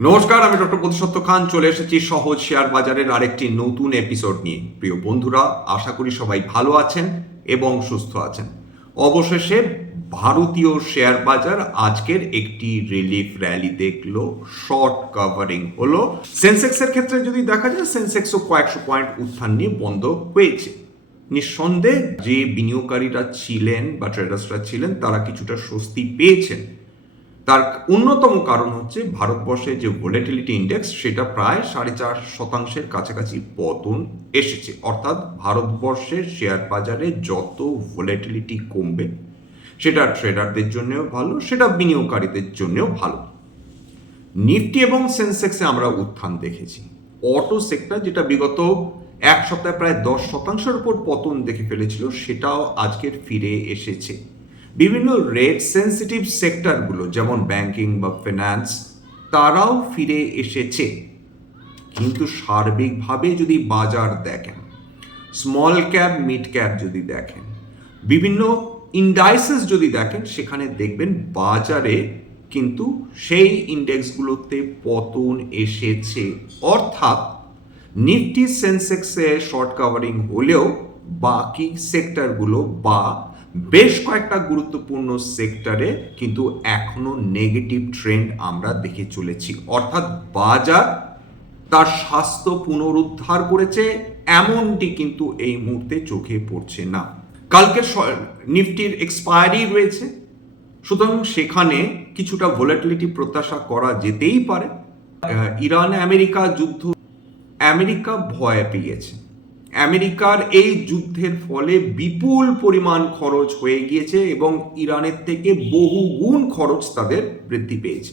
নমস্কার, আমি ডক্টর প্রতিসত্য খান চলে এসেছি সহজ শেয়ার বাজারের আরেকটি নতুন এপিসোড নিয়ে। প্রিয় বন্ধুরা, আশা করি সবাই ভালো আছেন এবং সুস্থ আছেন। অবশেষে ভারতীয় শেয়ার বাজার আজকের একটি রিলিফ র্যালি দেখলো, শর্ট কাভারিং হলো। সেন্সেক্সের ক্ষেত্রে যদি দেখা যায়, সেন্সেক্সও কয়েকশো পয়েন্ট উত্থান নিয়ে বন্ধ হয়েছে। নিঃসন্দেহে যে বিনিয়োগকারীরা ছিলেন বা ট্রেডার্সরা ছিলেন তারা কিছুটা স্বস্তি পেয়েছেন। তার অন্যতম কারণ হচ্ছে ভারতবর্ষে যে ভোলেটিলিটি ইন্ডেক্স সেটা প্রায় 4.5% কাছাকাছি পতন এসেছে। অর্থাৎ ভারতবর্ষের শেয়ার বাজারে যত ভোলেটিলিটি কমবে সেটা ট্রেডারদের জন্যও ভালো, সেটা বিনিয়োগকারীদের জন্যও ভালো। নিফটি এবং সেন্সেক্সে আমরা উত্থান দেখেছি। অটো সেক্টর, যেটা বিগত এক সপ্তাহে প্রায় 10%-এর উপর পতন দেখে ফেলেছিল, সেটাও আজকের ফিরে এসেছে। বিভিন্ন রেট সেন্সিটিভ সেক্টরগুলো যেমন ব্যাংকিং বা ফিনান্স, তারাও ফিরে এসেছে। কিন্তু সার্বিকভাবে যদি বাজার দেখেন, স্মল ক্যাপ মিড ক্যাপ যদি দেখেন, বিভিন্ন ইন্ডাইসেস যদি দেখেন, সেখানে দেখবেন বাজারে কিন্তু সেই ইন্ডেক্সগুলোতে পতন এসেছে। অর্থাৎ নিফটি সেন্সেক্সে শর্ট কাভারিং হলেও বাকি সেক্টরগুলো বা বেশ কয়েকটা গুরুত্বপূর্ণ সেক্টরে কিন্তু এখনো নেগেটিভ ট্রেন্ড আমরা দেখে চলেছি। অর্থাৎ বাজার তার স্বাস্থ্য পুনরুদ্ধার করেছে এমনটি কিন্তু এই মুহূর্তে চোখে পড়ছে না। কালকে নিফটির এক্সপায়ারি রয়েছে, সুতরাং সেখানে কিছুটা ভোলাটিলিটি প্রত্যাশা করা যেতেই পারে। ইরান আমেরিকা যুদ্ধ, আমেরিকা ভয় পেয়েছে। আমেরিকার এই যুদ্ধের ফলে বিপুল পরিমাণ খরচ হয়ে গিয়েছে এবং ইরানের থেকে বহু গুণ খরচ তাদের বৃদ্ধি পেয়েছে।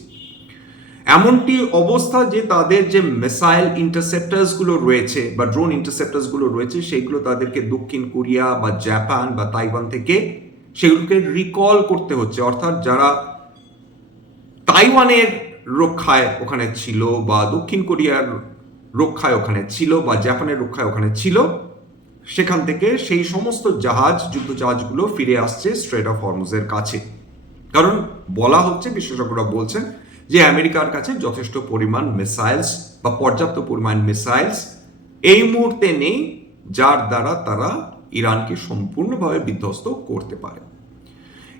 এমনটি অবস্থা যে তাদের যে মিসাইল ইন্টারসেপ্টার্সগুলো রয়েছে বা ড্রোন ইন্টারসেপ্টার্সগুলো রয়েছে, সেগুলো তাদেরকে দক্ষিণ কোরিয়া বা জাপান বা তাইওয়ান থেকে সেগুলোকে রিকল করতে হচ্ছে। অর্থাৎ যারা তাইওয়ানের রক্ষায় ওখানে ছিল বা দক্ষিণ কোরিয়ার রক্ষায় ওখানে ছিল বা জাপানের রক্ষায় ওখানে ছিল, সেখান থেকে সেই সমস্ত জাহাজ, যুদ্ধ জাহাজগুলো ফিরে আসছে স্ট্রেট অফ হরমুজের কাছে। কারণ বলা হচ্ছে, বিশেষজ্ঞরা বলছেন যে আমেরিকার কাছে যথেষ্ট পরিমাণ মিসাইলস বা পর্যাপ্ত পরিমাণ মিসাইলস এই মুহূর্তে নেই, যার দ্বারা তারা ইরানকে সম্পূর্ণভাবে বিধ্বস্ত করতে পারে।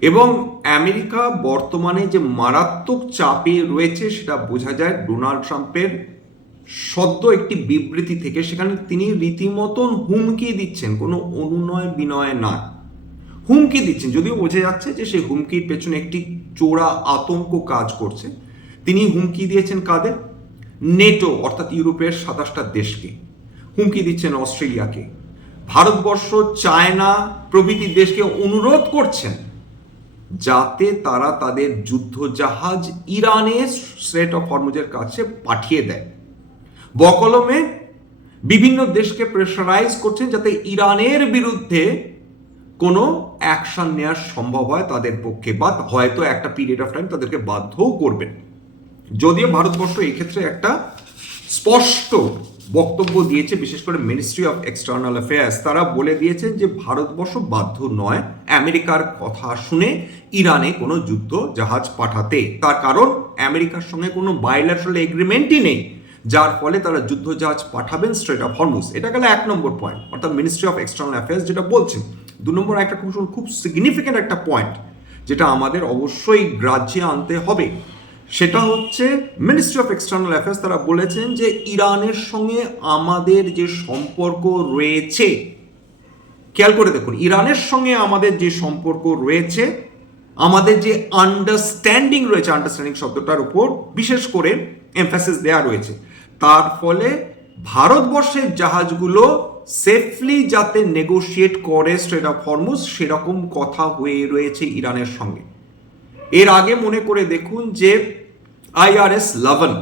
এবং আমেরিকা বর্তমানে যে মারাত্মক চাপে রয়েছে সেটা বোঝা যায় ডোনাল্ড ট্রাম্পের সদ্য একটি বিবৃতি থেকে। সেখানে তিনি রীতিমতন হুমকি দিচ্ছেন, কোনো অনুনয় বিনয় না, হুমকি দিচ্ছেন। যদিও বোঝা যাচ্ছে যে সেই হুমকির পেছনে একটি চোরা আতঙ্ক কাজ করছে। তিনি হুমকি দিয়েছেন কাদের? নেটো অর্থাৎ ইউরোপের 27টা দেশকে হুমকি দিচ্ছেন, অস্ট্রেলিয়াকে, ভারতবর্ষ, চায়না প্রভৃতি দেশকে অনুরোধ করছেন যাতে তারা তাদের যুদ্ধ জাহাজ ইরানের স্ট্রেট অফ হরমুজের কাছে পাঠিয়ে দেয়। বকলমে বিভিন্ন দেশকে প্রেশারাইজ করছেন যাতে ইরানের বিরুদ্ধে কোনো অ্যাকশন নেওয়া সম্ভব হয় তাদের পক্ষে, বা হয়তো একটা পিরিয়ড অফ টাইম তাদেরকে বাধ্যও করবেন। যদিও ভারতবর্ষ এই ক্ষেত্রে একটা স্পষ্ট বক্তব্য দিয়েছে, বিশেষ করে মিনিস্ট্রি অফ এক্সটার্নাল অ্যাফেয়ার্স, তারা বলে দিয়েছেন যে ভারতবর্ষ বাধ্য নয় আমেরিকার কথা শুনে ইরানে কোনো যুদ্ধ জাহাজ পাঠাতে। তার কারণ আমেরিকার সঙ্গে কোনো বাইল্যাটারাল এগ্রিমেন্টই নেই, যার ফলে তারা যুদ্ধ জাহাজ পাঠাবেন স্ট্রেট অফ হরমুজ। এটা গেল 1 নম্বর পয়েন্ট, অর্থাৎ মিনিস্ট্রি অফ এক্সটার্নাল অ্যাফেয়ার্স যেটা বলছেন। 2 নম্বর একটা খুব সিগনিফিক্যান্ট একটা পয়েন্ট যেটা আমাদের অবশ্যই গ্রাহ্যে আনতে হবে, সেটা হচ্ছে মিনিস্ট্রি অফ এক্সটার্নাল অ্যাফেয়ার্স তারা বলেছেন যে ইরানের সঙ্গে আমাদের যে সম্পর্ক রয়েছে, খেয়াল করে দেখুন, ইরানের সঙ্গে আমাদের যে সম্পর্ক রয়েছে, আমাদের যে আন্ডারস্ট্যান্ডিং রয়েছে, আন্ডারস্ট্যান্ডিং শব্দটার উপর বিশেষ করে এমফাসিস দেওয়া রয়েছে, তার ফলে ভারতবর্ষের জাহাজগুলো সেফলি যাতে নেগোশিয়েট করে স্ট্রেট অফ হরমুজ, সেরকম কথা হয়ে রয়েছে ইরানের সঙ্গে। এর আগে মনে করে দেখুন যে আইআরএস লাভন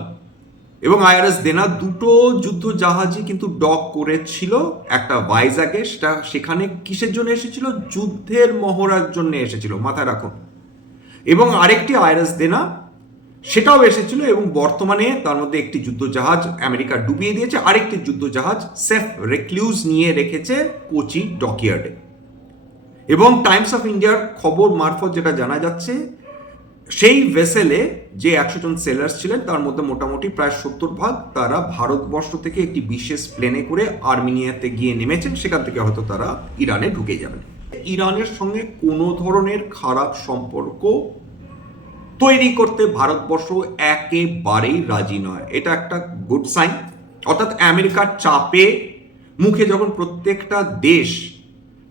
এবং আইআরএস দেনা দুটো যুদ্ধ জাহাজই কিন্তু ডক করেছিল, একটা ভাইজাগে, সেখানে কিসের জন্য এসেছিল? যুদ্ধের মহড়ার জন্য এসেছিল, মাথায় রাখুন। এবং আরেকটি আইআরএস দেনা সেটাও এসেছিল, এবং বর্তমানে তার মধ্যে একটি যুদ্ধ জাহাজ আমেরিকা ডুবিয়ে দিয়েছে, আরেকটি যুদ্ধ জাহাজ সেফ রেক্লিউজ নিয়ে রেখেছে কোচি ডকইয়ার্ডে। এবং টাইমস অফ ইন্ডিয়ার খবর মারফত যেটা জানা যাচ্ছে, সেই ভেসেলে যে 100 জন সেলার্স ছিলেন তার মধ্যে মোটামুটি প্রায় 70 ভাগ তারা ভারতবর্ষ থেকে একটি বিশেষ প্লেনে করে আর্মেনিয়াতে গিয়ে নেমেছেন, সেখান থেকে হয়তো তারা ইরানে ঢুকে যাবেন। ইরানের সঙ্গে কোনো ধরনের খারাপ সম্পর্ক তৈরি করতে ভারতবর্ষ একেবারেই রাজি নয়, এটা একটা গুড সাইন। অর্থাৎ আমেরিকার চাপে মুখে যখন প্রত্যেকটা দেশ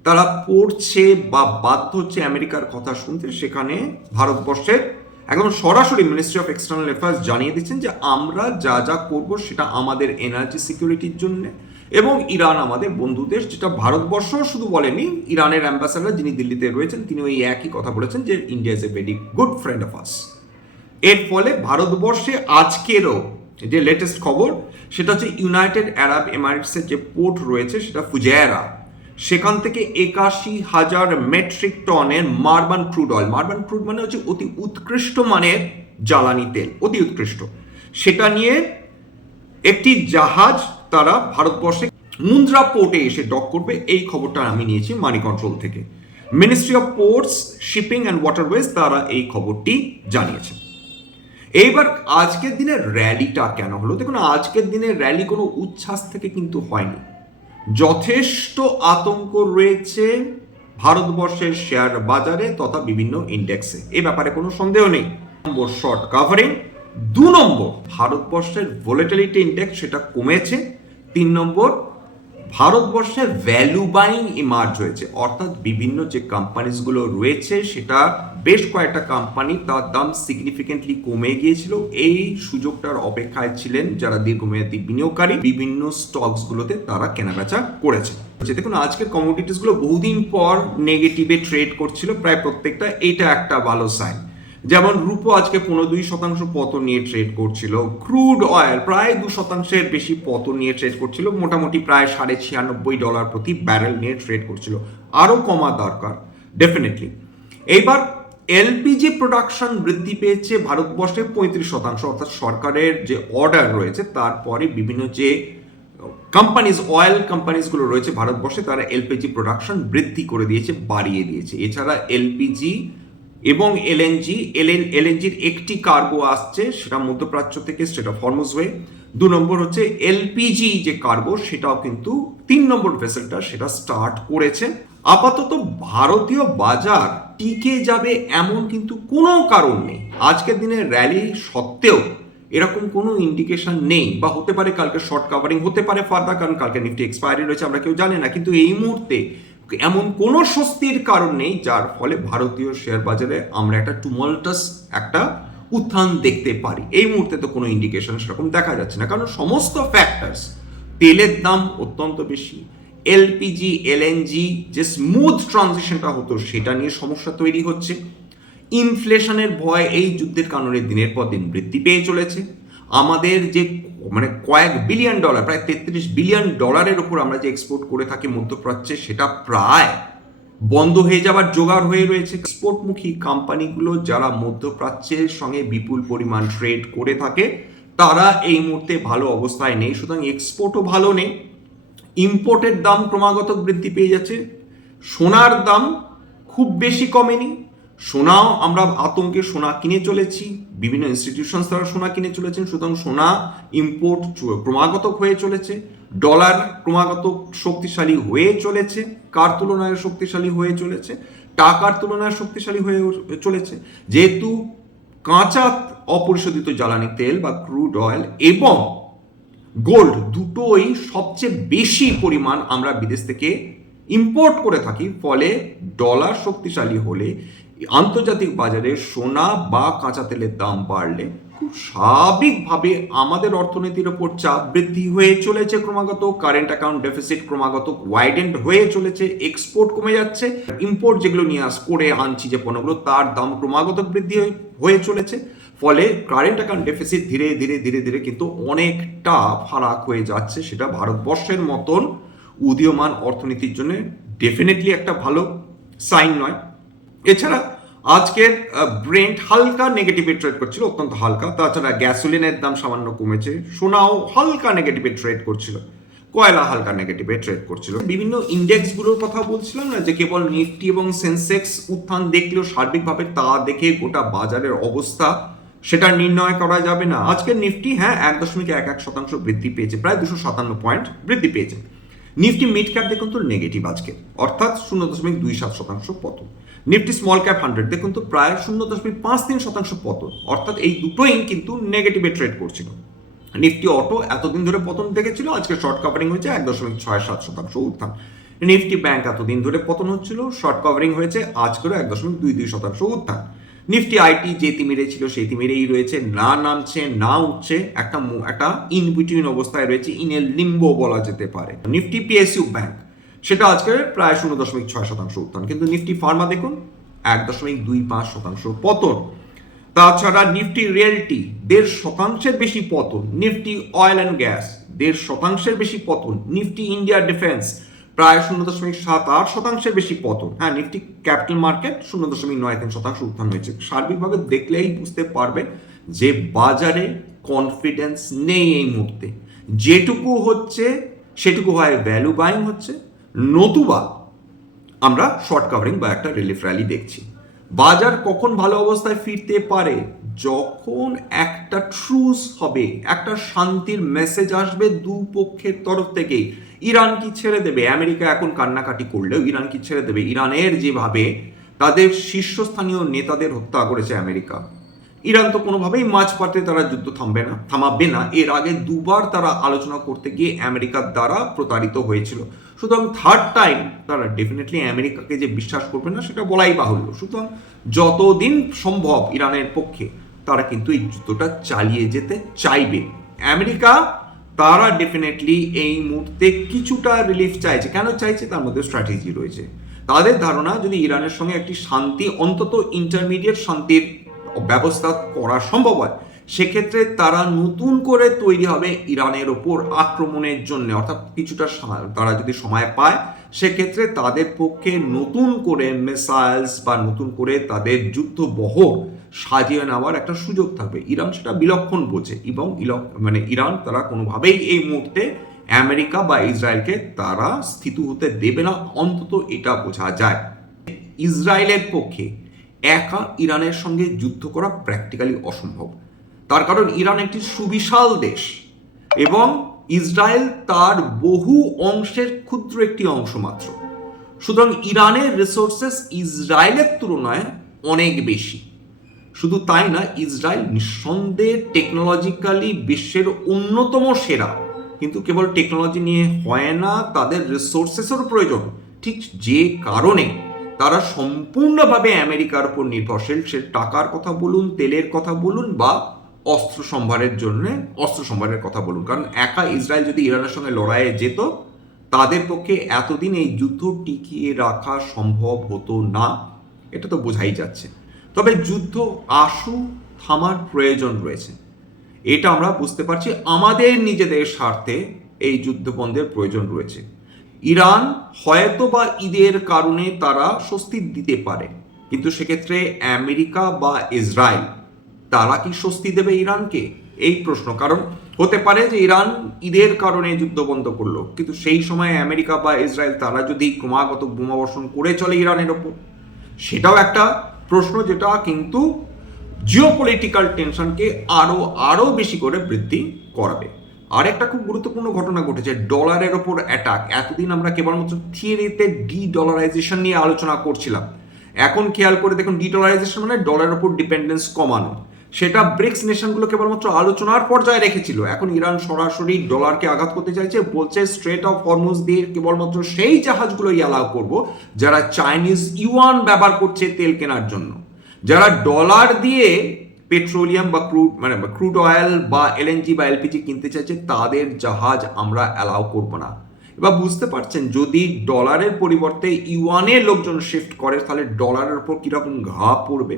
তারা পড়ছে বা বাধ্য হচ্ছে আমেরিকার কথা শুনতে, সেখানে ভারতবর্ষের একদম সরাসরি মিনিস্ট্রি অফ এক্সটার্নাল অ্যাফেয়ার্স জানিয়ে দিচ্ছেন যে আমরা যা যা করব সেটা আমাদের এনার্জি সিকিউরিটির জন্য, এবং ইরান আমাদের বন্ধু দেশ, যেটা ভারতবর্ষ শুধু বলেনি, ইরানের অ্যাম্বাসাডার যিনি দিল্লিতে রয়েছেন তিনি ওই একই কথা বলেছেন যে India is a very good friend of us. এর ফলে ভারতবর্ষে আজকেরও যে লেটেস্ট খবর সেটা হচ্ছে ইউনাইটেড আরব এমিরেটসের যে পোর্ট রয়েছে সেটা ফুজায়রা, সেখান থেকে 81,000 মেট্রিক টনের মার্বান ক্রুড অয়েল, মার্বান ক্রুড মানে হচ্ছে অতি উৎকৃষ্ট মানের জ্বালানি তেল, অতি উৎকৃষ্ট, সেটা নিয়ে একটি জাহাজ তারা ভারতবর্ষে মুন্দ্রা পোর্টে এসে ডক করবে। এই খবরটা আমি নিয়েছি মানি কন্ট্রোল থেকে। Ministry of ports, shipping and waterways তারা এই খবরটি জানিয়েছে। এইবার আজকের দিনের র্যালিটা কেন হলো? দেখুন, আজকের দিনের র্যালি কোনো উচ্ছ্বাস থেকে কিন্তু হয়নি, যথেষ্ট আতঙ্ক রয়েছে ভারতবর্ষের শেয়ার বাজারে তথা বিভিন্ন ইন্ডেক্সে, এ ব্যাপারে কোনো সন্দেহ নেই। নম্বর শর্ট কাভারিং, 2 নম্বর ভারতবর্ষের ভোলেটিলিটি ইন্ডেক্স সেটা কমেছে, 3 নম্বর ভারতবর্ষে ভ্যালু বাইং ইমার্জ হয়েছে, অর্থাৎ বিভিন্ন যে কোম্পানিজগুলো রয়েছে সেটা বেশ কয়েকটা কোম্পানি তার দাম সিগনিফিকেন্টলি কমে গিয়েছিল, এই সুযোগটার অপেক্ষায় ছিলেন যারা দীর্ঘমেয়াদী বিনিয়োগকারী, বিভিন্ন স্টকসগুলোতে তারা কেনাবেচা করেছে। দেখুন, আজকের কমোডিটিসগুলো বহুদিন পর নেগেটিভে ট্রেড করছিল প্রায় প্রত্যেকটা, এটা একটা ভালো সাইন। যেমন রূপো আজকে 15-20% পতন নিয়ে ট্রেড করছিল, ক্রুড অয়েল প্রায় 2% বেশি পতন নিয়ে ট্রেড করছিল, মোটামুটি প্রায় $96 প্রতি ব্যারেল নিয়ে ট্রেড করছিল, আরও কমা দরকার ডেফিনেটলি। এইবার এলপিজি প্রোডাকশন বৃদ্ধি পেয়েছে ভারতবর্ষে 35%, অর্থাৎ সরকারের যে অর্ডার রয়েছে তারপরে বিভিন্ন যে কোম্পানিজ, অয়েল কোম্পানিজগুলো রয়েছে ভারতবর্ষে, তারা এলপিজি প্রোডাকশন বৃদ্ধি করে দিয়েছে, বাড়িয়ে দিয়েছে। এছাড়া এলপিজি এবং এলএনজির একটি কার্গো আসছে, সেটা মধ্যপ্রাচ্য থেকে, স্ট্রেট অফ হরমুজ হয়ে। 2 নম্বর হচ্ছে এলপিজি যে কার্গো সেটাও কিন্তু 3 নম্বর ভেসেলটা সেটা স্টার্ট করেছে। আপাতত ভারতীয় বাজার টিকে যাবে এমন কিন্তু কোনো কারণ নেই। আজকের দিনে র্যালি সত্ত্বেও এরকম কোনো ইন্ডিকেশন নেই, বা হতে পারে কালকে শর্ট কাভারিং হতে পারে ফার্দার, কারণ কালকে নিফটি এক্সপায়ারি রয়েছে, আমরা কেউ জানি না, কিন্তু এই মুহূর্তে এমন কোনো স্বস্তির কারণ নেই যার ফলে ভারতীয় শেয়ার বাজারে আমরা একটা টুমল্টাস একটা উত্থান দেখতে পারি। এই মুহূর্তে তো কোনো ইন্ডিকেশন সেরকম দেখা যাচ্ছে না, কারণ সমস্ত ফ্যাক্টরস, তেলের দাম অত্যন্ত বেশি, এলপিজি এলএনজি যে স্মুথ ট্রানজিশনটা হতো সেটা নিয়ে সমস্যা তৈরি হচ্ছে, ইনফ্লেশনের ভয় এই যুদ্ধের কারণে দিনের পর দিন বৃদ্ধি পেয়ে চলেছে, আমাদের যে মানে কয়েক বিলিয়ন ডলার, প্রায় $33 বিলিয়ন উপর আমরা যে এক্সপোর্ট করে থাকি মধ্যপ্রাচ্যে, সেটা প্রায় বন্ধ হয়ে যাবার জোগাড় হয়ে রয়েছে। এক্সপোর্টমুখী কোম্পানিগুলো যারা মধ্যপ্রাচ্যের সঙ্গে বিপুল পরিমাণ ট্রেড করে থাকে তারা এই মুহূর্তে ভালো অবস্থায় নেই, সুতরাং এক্সপোর্টও ভালো নেই, ইম্পোর্টের দাম ক্রমাগত বৃদ্ধি পেয়ে যাচ্ছে, সোনার দাম খুব বেশি কমেনি, সোনাও আমরা আতঙ্কে সোনা কিনে চলেছি, বিভিন্ন ইনস্টিটিউশন তারা সোনা কিনে চলেছেন, সুতরাং সোনা ইম্পোর্ট ক্রমাগত হয়ে চলেছে, ডলার ক্রমাগত শক্তিশালী হয়ে চলেছে, কার তুলনায় শক্তিশালী হয়ে চলেছে, টাকার তুলনায় শক্তিশালী হয়ে চলেছে, যেহেতু কাঁচা অপরিশোধিত জ্বালানি তেল বা ক্রুড অয়েল এবং গোল্ড দুটোই সবচেয়ে বেশি পরিমাণ আমরা বিদেশ থেকে ইম্পোর্ট করে থাকি, ফলে ডলার শক্তিশালী হলে আন্তর্জাতিক বাজারে সোনা বা কাঁচা তেলের দাম বাড়লে খুব স্বাভাবিকভাবে আমাদের অর্থনীতির ওপর চাপ বৃদ্ধি হয়ে চলেছে, ক্রমাগত কারেন্ট অ্যাকাউন্ট ডেফিসিট ক্রমাগত ওয়াইডেন্ড হয়ে চলেছে, এক্সপোর্ট কমে যাচ্ছে, ইম্পোর্ট যেগুলো নিয়ে করে আনছি যে পণ্যগুলো তার দাম ক্রমাগত বৃদ্ধি হয়ে চলেছে, ফলে কারেন্ট অ্যাকাউন্ট ডেফিসিট ধীরে ধীরে ধীরে ধীরে কিন্তু অনেকটা ফারাক হয়ে যাচ্ছে, সেটা ভারতবর্ষের মতন উদীয়মান অর্থনীতির জন্য ডেফিনেটলি একটা ভালো সাইন নয়। এছাড়া আজকের ব্রেন্ট হালকা নেগেটিভে ট্রেড করছিল, অত্যন্ত হালকা, তাছাড়া গ্যাসোলিনের দাম সামান্য কমেছে, সোনাও হালকা নেগেটিভে ট্রেড করছিল। কয়লা হালকা নেগেটিভে ট্রেড করছিল। বিভিন্ন ইন্ডেক্সগুলোর কথা বলছিলাম না, যে কেবল নিফটি এবং সেন্সেক্স উত্থান দেখলেও সার্বিকভাবে তা দেখে গোটা বাজারের অবস্থা সেটা নির্ণয় করা যাবে না। আজকে নিফটি 1.11% বৃদ্ধি পেয়েছে, প্রায় 257 পয়েন্ট বৃদ্ধি পেয়েছে। নিফটি মিড ক্যাপ দেখুন তো নেগেটিভ আজকে, অর্থাৎ 0.27% পতন। নিফটি স্মল ক্যাপ 100 দেখুন তো প্রায় 0.53% পতন, অর্থাৎ এই দুটোই কিন্তু নেগেটিভে ট্রেড করছিল। নিফটি অটো এতদিন ধরে পতন দেখেছিল, আজকে শর্ট কভারিং হয়েছে 1.67% উত্থান। নিফটি ব্যাংক এতদিন ধরে পতন হচ্ছিল, শর্ট কভারিং হয়েছে, আজ করে 1.22% উত্থান। নিফটি আইটি যে তিমিরে ছিল সেই তিমিরেই রয়েছে, না নামছে না উঠছে, একটা ইন বিটুইন অবস্থায় রয়েছে, ইন এ লিম্বো বলা যেতে পারে। নিফটি পিএসইউ ব্যাংক সেটা আজকে প্রায় 0.6% উত্থান, কিন্তু নিফটি ফার্মা দেখুন 1.25% পতন। তাছাড়া নিফটি রিয়েলটি 1.5% বেশি পতন, নিফটি অয়েল অ্যান্ড গ্যাস 1.5% বেশি পতন, নিফটি ইন্ডিয়া ডিফেন্স প্রায় 0.78% বেশি পতন। নিফটি ক্যাপিটাল মার্কেট 0.93% উত্থান হয়েছে। সার্বিকভাবে দেখলেই বুঝতে পারবে যে বাজারে কনফিডেন্স নেই এই মুহূর্তে। যেটুকু হচ্ছে সেটুকু হয় ভ্যালু বাইং হচ্ছে, নতুবা আমরা শর্ট কাভারিং বা একটা রিলিফ র্যালি দেখছি। বাজার কখন ভালো অবস্থায় ফিরতে পারে? যখন একটা ট্রুস হবে, একটা শান্তির মেসেজ আসবে দুপক্ষের তরফ থেকেই। ইরান কি ছেড়ে দেবে? আমেরিকা এখন কান্নাকাটি করলেও ইরান কি ছেড়ে দেবে? ইরানের যেভাবে তাদের শীর্ষস্থানীয় নেতাদের হত্যা করেছে আমেরিকা, ইরান তো কোনোভাবেই মাঝপথে তারা যুদ্ধ থামাবে না। এর আগে দুবার তারা আলোচনা করতে গিয়ে আমেরিকার দ্বারা প্রতারিত হয়েছিল। সুতরাং থার্ড টাইম তারা ডেফিনেটলি আমেরিকাকে যে বিশ্বাস করবে না সেটা বলাই বাহুল্য। সুতরাং যতদিন সম্ভব ইরানের পক্ষে তারা কিন্তু এই যুদ্ধটা চালিয়ে যেতে চাইবে। আমেরিকা তারা ডেফিনেটলি এই মুহূর্তে কিছুটা রিলিফ চাইছে। কেন চাইছে? তার মধ্যে স্ট্র্যাটেজি রয়েছে। তাদের ধারণা যদি ইরানের সঙ্গে একটি শান্তি, অন্তত ইন্টারমিডিয়েট শান্তির ব্যবস্থা করা সম্ভব হয়, সেক্ষেত্রে তারা নতুন করে তৈরি হবে ইরানের ওপর আক্রমণের জন্য। অর্থাৎ কিছুটা তারা যদি সময় পায়, সেক্ষেত্রে তাদের পক্ষে নতুন করে মিসাইলস বা নতুন করে তাদের যুদ্ধবহর সাজিয়ে নেওয়ার একটা সুযোগ থাকবে। ইরান সেটা বিলক্ষণ বোঝে, এবং ইরান তারা কোনোভাবেই এই মুহূর্তে আমেরিকা বা ইসরায়েলকে তারা স্থিত হতে দেবে না, অন্তত এটা বোঝা যায়। ইসরায়েলের পক্ষে একা ইরানের সঙ্গে যুদ্ধ করা প্র্যাকটিক্যালি অসম্ভব। তার কারণ ইরান একটি সুবিশাল দেশ এবং ইসরায়েল তার বহু অংশের ক্ষুদ্র একটি অংশ মাত্র। সুতরাং ইরানের রিসোর্সেস ইসরায়েলের তুলনায় অনেক বেশি। শুধু তাই না, ইসরায়েল নিঃসন্দেহে টেকনোলজিক্যালি বিশ্বের অন্যতম সেরা, কিন্তু কেবল টেকনোলজি নিয়ে হয় না, তাদের রিসোর্সেসেরও প্রয়োজন। ঠিক যে কারণে তারা সম্পূর্ণভাবে আমেরিকার উপর নির্ভরশীল। সে টাকার কথা বলুন, তেলের কথা বলুন, বা অস্ত্র সম্ভারের কথা বলুন। কারণ একা ইসরায়েল যদি ইরানের সঙ্গে লড়াইয়ে যেত, তাদের পক্ষে এতদিন এই যুদ্ধ টিকিয়ে রাখা সম্ভব হতো না, এটা তো বোঝাই যাচ্ছে। তবে যুদ্ধ থামার প্রয়োজন রয়েছে, এটা আমরা বুঝতে পারছি। আমাদের নিজেদের স্বার্থে এই যুদ্ধ বন্ধের প্রয়োজন রয়েছে। ইরান হয়তো বা ঈদের কারণে তারা স্বস্তি দিতে পারে, কিন্তু সেক্ষেত্রে আমেরিকা বা ইসরায়েল তারা কি স্বস্তি দেবে ইরানকে? এই প্রশ্ন। কারণ হতে পারে যে ইরান ঈদের কারণে যুদ্ধ বন্ধ করলো, কিন্তু সেই সময় আমেরিকা বা ইসরায়েল তারা যদি ক্রমাগত বোমাবর্ষণ করে চলে ইরানের ওপর, সেটাও একটা প্রশ্ন, যেটা কিন্তু জিওপলিটিক্যাল টেনশনকে আরো বেশি করে বৃদ্ধি করাবে। আর একটা খুব গুরুত্বপূর্ণ ঘটনা ঘটেছে, ডলারের ওপর অ্যাটাক। এতদিন আমরা কেবলমাত্র থিওরিতে ডি ডলারাইজেশন নিয়ে আলোচনা করছিলাম। এখন খেয়াল করে দেখুন, ডি ডলারাইজেশন মানে ডলারের ওপর ডিপেন্ডেন্স কমানো। সেটা ব্রিক্স নেশনগুলো কেবলমাত্র আলোচনার পর্যায়ে রেখেছিল। এখন ইরান সরাসরি ডলারকে আঘাত করতে চাইছে, বলছে স্ট্রেট অফ হরমুজ দিয়ে কেবলমাত্র সেই জাহাজগুলোই অ্যালাউ করব যারা চাইনিজ ইউয়ান ব্যবহার করছে তেল কেনার জন্য। যারা ডলার দিয়ে পেট্রোলিয়াম বা ক্রুড অয়েল বা এলএনজি বা এলপিজি কিনতে চাইছে, তাদের জাহাজ আমরা অ্যালাউ করব না। এবার বুঝতে পারছেন, যদি ডলারের পরিবর্তে ইউয়ানে লোকজন শিফট করে, তাহলে ডলারের উপর কিরকম ঘা পড়বে।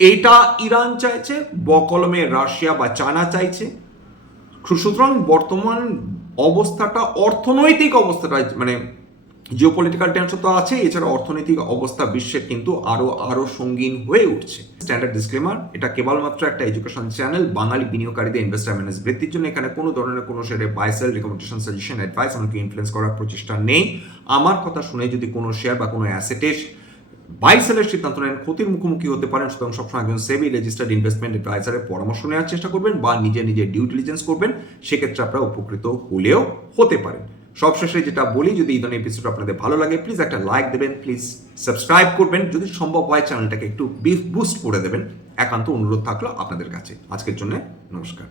এইটা ইরান চাইছে, বকলমে রাশিয়া বা চায়না চাইছে। সুতরাং বর্তমান অবস্থাটা, অর্থনৈতিক অবস্থাটা, জিওপলিটিক্যাল টেনশন তো আছে, এছাড়া অর্থনৈতিক অবস্থা বিশ্বের কিন্তু আরো সঙ্গীন হয়ে উঠছে। স্ট্যান্ডার্ড ডিসক্লেমার, এটা কেবলমাত্র একটা এডুকেশন চ্যানেল, বাঙালি বিনিয়োগকারীদের ইনভেস্টার ম্যানেজ বৃত্তির জন্য। এখানে কোনো ধরনের কোনো শেয়ারে buy sell recommendation, suggestion, advice এমনকি ইনফ্লুয়েন্স করার প্রচেষ্টা নেই। আমার কথা শুনে যদি কোনো শেয়ার বা কোনো অ্যাসেটের বাই সেলের সিদ্ধান্ত নেন, ক্ষতির মুখোমুখি হতে পারেন। সুতরাং সবসময় একজন সেবি রেজিস্টার্ড ইনভেস্টমেন্ট অ্যাডভাইজারের পরামর্শ নেওয়ার চেষ্টা করবেন বা নিজে ডিউ ডিলিজেন্স করবেন, সেক্ষেত্রে আপনারা উপকৃত হলেও হতে পারেন। সবশেষে যেটা বলি, যদি এই ধরনের এপিসোড আপনাদের ভালো লাগে, প্লিজ একটা লাইক দেবেন, প্লিজ সাবস্ক্রাইব করবেন, যদি সম্ভব হয় চ্যানেলটাকে একটু বুস্ট করে দেবেন, একান্ত অনুরোধ থাকলো আপনাদের কাছে। আজকের জন্য নমস্কার।